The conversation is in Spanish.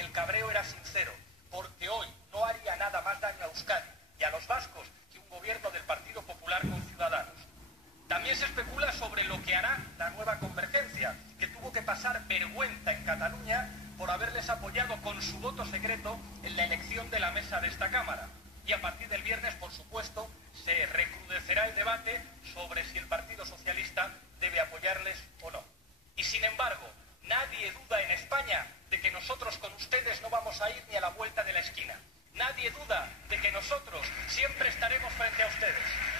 que el cabreo era sincero, porque hoy no haría nada más daño a Euskadi y a los vascos que un gobierno del Partido Popular con Ciudadanos. También se especula sobre lo que hará la nueva convergencia, que tuvo que pasar vergüenza en Cataluña por haberles apoyado con su voto secreto en la elección de la mesa de esta Cámara. Y a partir del viernes, por supuesto, se recrudecerá el debate sobre si el Partido Socialista debe apoyarles o no. Y sin embargo, nadie duda en España de que nosotros con ustedes no vamos a ir ni a la vuelta de la esquina. Nadie duda de que nosotros siempre estaremos frente a ustedes.